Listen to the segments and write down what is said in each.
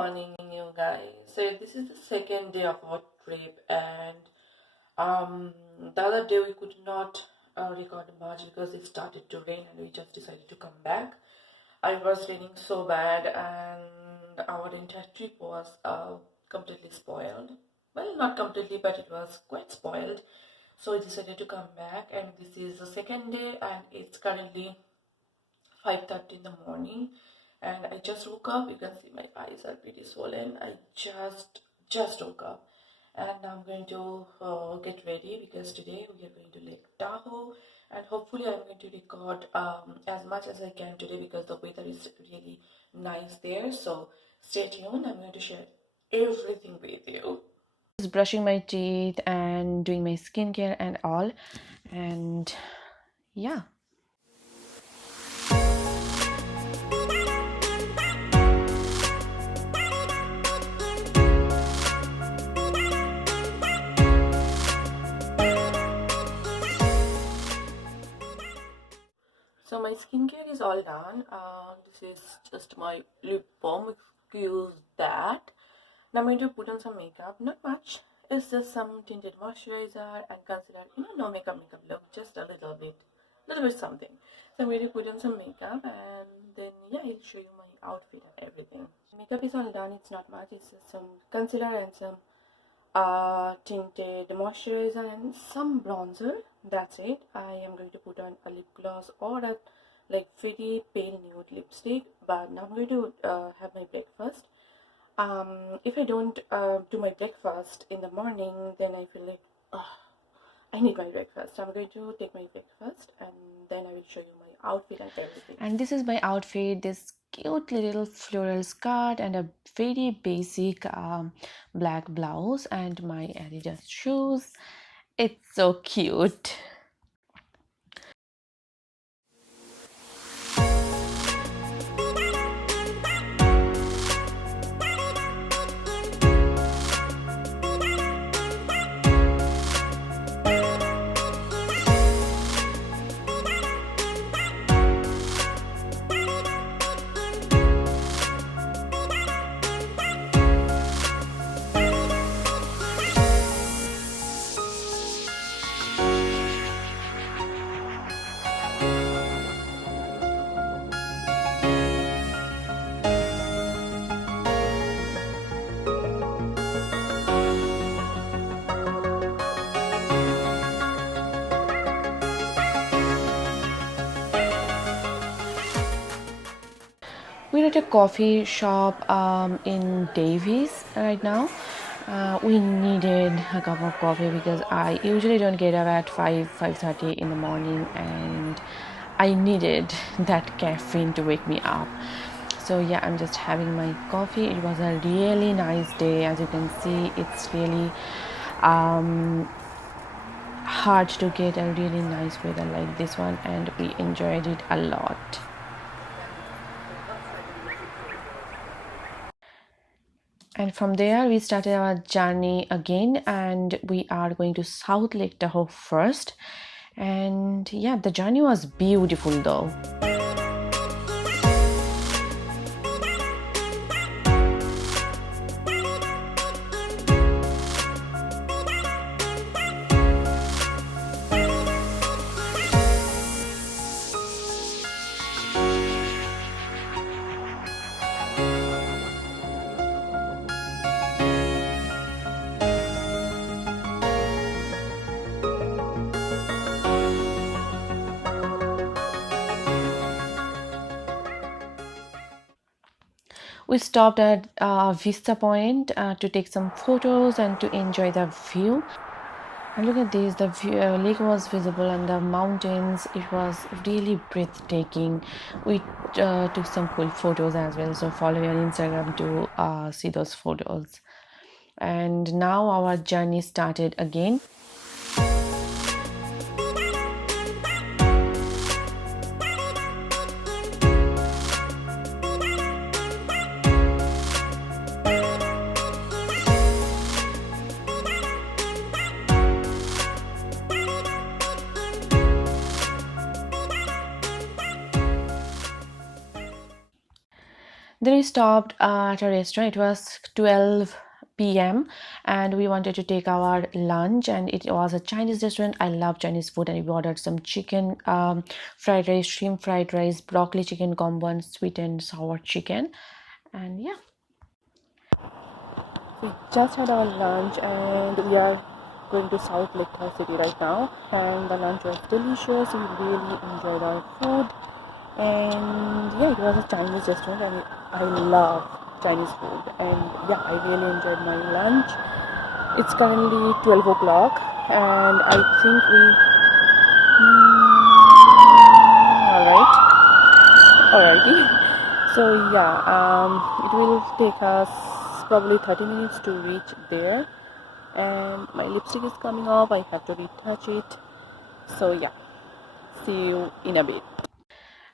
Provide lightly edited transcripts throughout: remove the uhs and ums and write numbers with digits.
morning, you guys. So this is the second day of our trip, and the other day we could not record much because it started to rain, and we just decided to come back. It was raining so bad, and our entire trip was completely spoiled. Well, not completely, but it was quite spoiled. So we decided to come back, and this is the second day, and it's currently 5:30 in the morning, and I just woke up. You can see my eyes are pretty swollen. I just woke up, and I'm going to get ready because today we are going to Lake Tahoe, and hopefully I'm going to record as much as I can today because the weather is really nice there. So stay tuned. I'm going to share everything with you. Just brushing my teeth and doing my skincare and all, and yeah. So my skincare is all done. This is just my lip balm. Excuse that. Now I'm going to put on some makeup. Not much. It's just some tinted moisturizer and concealer. No makeup look. Just a little bit something. So I'm going to put on some makeup, and then yeah, I'll show you my outfit and everything. Makeup is all done. It's not much. It's just some concealer and some tinted moisturizer and some bronzer. That's it. I am going to put on a lip gloss or a very pale nude lipstick, but now I'm going to have my breakfast. If I don't do my breakfast in the morning, then I feel like I need my breakfast. So I'm going to take my breakfast, and then I will show you my outfit and everything. And this is my outfit, this cute little floral skirt and a very basic black blouse and my Adidas shoes. It's so cute. We're at a coffee shop in Davies right now. We needed a cup of coffee because I usually don't get up at 5:30 in the morning, and I needed that caffeine to wake me up. So yeah, I'm just having my coffee. It was a really nice day. As you can see, it's really hard to get a really nice weather like this one, and we enjoyed it a lot. And from there we started our journey again, and we are going to South Lake Tahoe first. And yeah, the journey was beautiful though. We stopped at Vista Point to take some photos and to enjoy the view. And look at this, the lake was visible and the mountains. It was really breathtaking. We took some cool photos as well, so follow me on Instagram to see those photos. And now our journey started again. Then we stopped at a restaurant. It was 12 p.m. and we wanted to take our lunch, and it was a Chinese restaurant. I love Chinese food, and we ordered some chicken fried rice, shrimp fried rice, broccoli chicken combo, and sweet and sour chicken. And yeah, we just had our lunch and we are going to South Lake City right now. And the lunch was delicious. We really enjoyed our food. And yeah, it was a Chinese restaurant and I love Chinese food. And yeah, I really enjoyed my lunch. It's currently 12 o'clock and I think we... Alright. Alrighty. So yeah, it will take us probably 30 minutes to reach there, and my lipstick is coming off. I have to retouch it. So yeah, see you in a bit.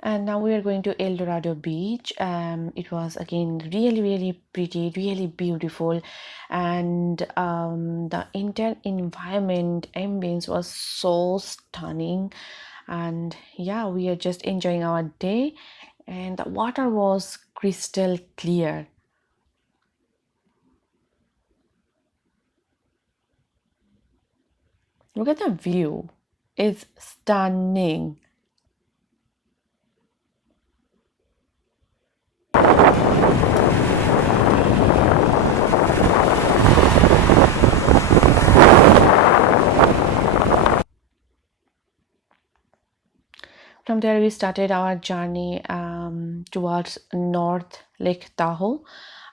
And now we are going to El Dorado Beach. It was again really pretty, really beautiful, and the entire environment ambience was so stunning. And yeah, we are just enjoying our day, and the water was crystal clear. Look at the view. It's stunning. From there, we started our journey towards North Lake Tahoe,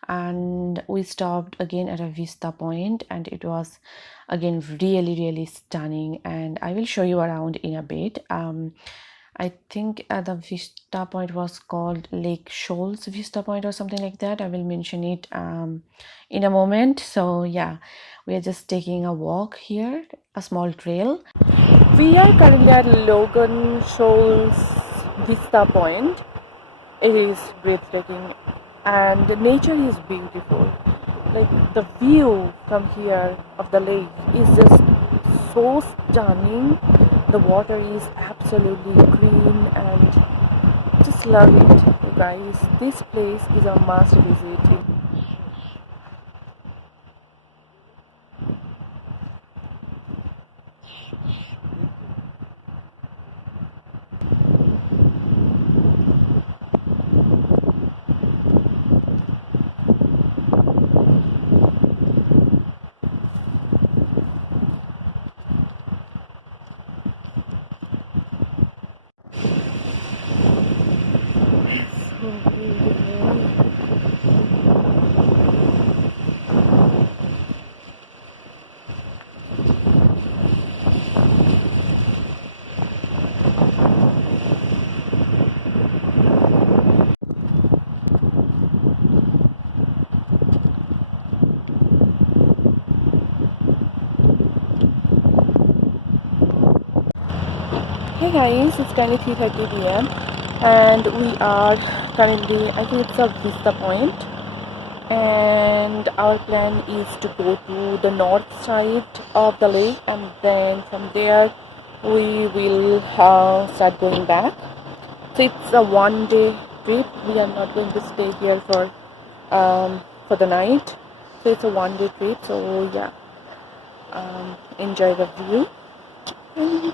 and we stopped again at a vista point, and it was again really stunning. And I will show you around in a bit. I think the vista point was called Lake Shoals Vista Point or something like that. I will mention it in a moment. So yeah, we are just taking a walk here, a small trail. We are currently at Logan Shoals Vista Point. It is breathtaking and the nature is beautiful. Like the view from here of the lake is just so stunning. The water is absolutely green and just love it, you guys. This place is a must visit. So beautiful. Hey guys, it's currently 3:30 p.m. and we are currently, I think it's a vista point, and our plan is to go to the north side of the lake, and then from there we will start going back. So it's a one-day trip. We are not going to stay here for the night. So it's a one-day trip. So yeah, enjoy the view. And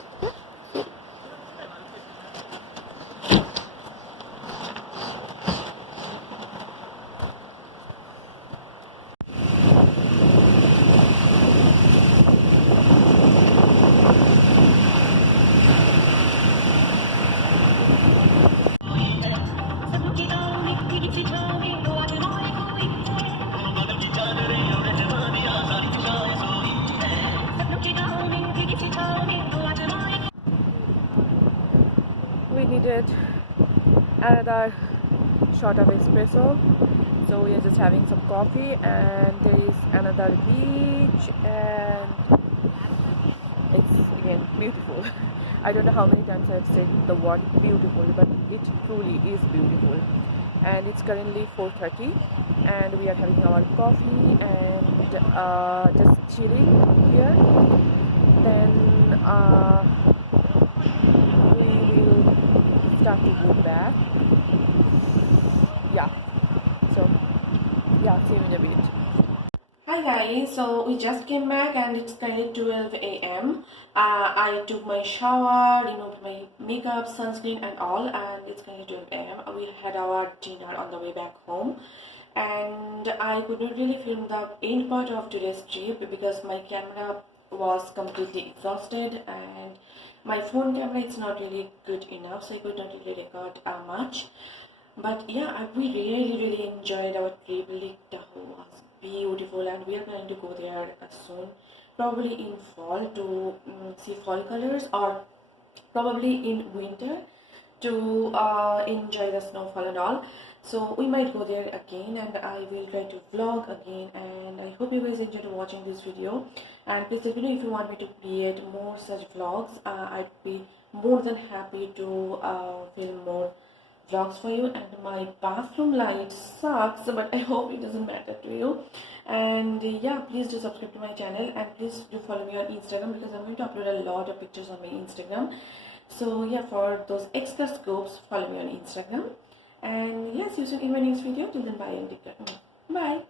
we needed another shot of espresso, so we are just having some coffee, and there is another beach, and it's again beautiful. I don't know how many times I've said the word beautiful, but it truly is beautiful. And it's currently 4:30 and we are having our coffee and just chilling here. Then we will start to go back. Yeah, yeah, see you in a bit. Hi guys, so we just came back and it's currently 12 a.m. I took my shower, removed my makeup, sunscreen and all, and it's currently 12 a.m. We had our dinner on the way back home, and I could not really film the end part of today's trip because my camera was completely exhausted and my phone camera is not really good enough, so I could not really record much. But yeah, we really enjoyed our trip. Lake Tahoe was beautiful, and we are planning to go there soon, probably in fall to see fall colors, or probably in winter to enjoy the snowfall and all. So we might go there again, and I will try to vlog again. And I hope you guys enjoyed watching this video. And please let me know if you want me to create more such vlogs. I'd be more than happy to film more vlogs for you. And my bathroom light sucks, but I hope it doesn't matter to you. And yeah, please do subscribe to my channel, and please do follow me on Instagram because I'm going to upload a lot of pictures on my Instagram. So yeah, for those extra scopes, follow me on Instagram. And yeah, see you soon in my next video. Till then, bye and take care. Bye.